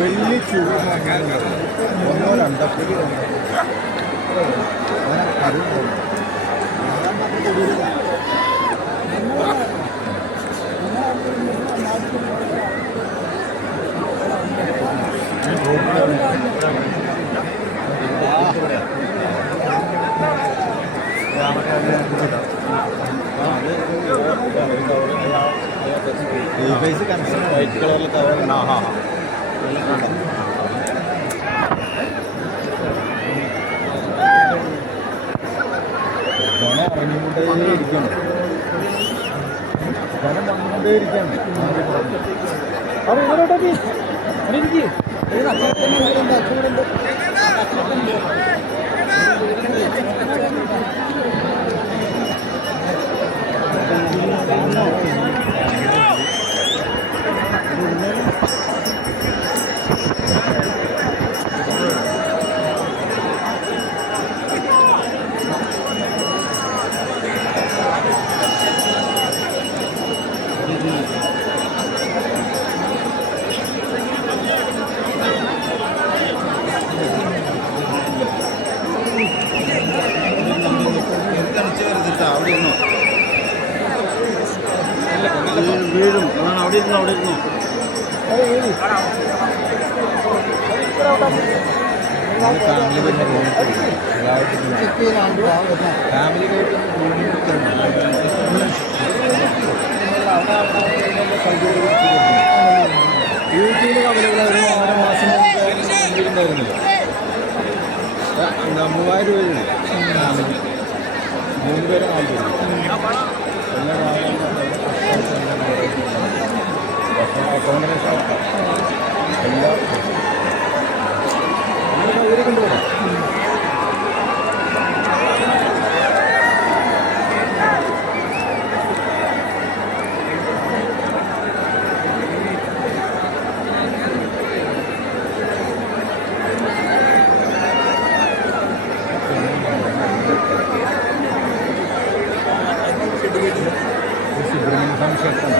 വലിയ ചൂട് ഒന്നോ രണ്ടോ അത് ഫേസ് കണക്ഷൻ വൈറ്റ് കളറിൽ കവർ ഇറങ്ങിക്കൊണ്ടേയിരിക്കണം ജനം വന്നുകൊണ്ടേയിരിക്കണം അപ്പോൾ ഇവരോട്ടൊക്കെ എനിക്ക് അച്ഛനുണ്ട് വീഴും അതാണ് അവിടെ ഇരുന്നു ഫാമിലി യൂട്യൂബിൽ അവൈലബിൾ ആയിരുന്നു 6 മാസം ഉണ്ടായിരുന്നില്ല 3000 രൂപയുണ്ട് ഫാമിലി 3 പേരെ 4 പേര് അക്കോമഡേഷൻ എല്ലാ കൊണ്ടുപോകാം സുബ്രഹ്മണ്യ സ്വാമി ക്ഷേത്രം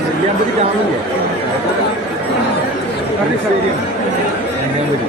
നെല്ലിയാമ്പതി ഡാമില്ലേ സ്റ്റേഡിയം നെല്ലിയാമ്പതി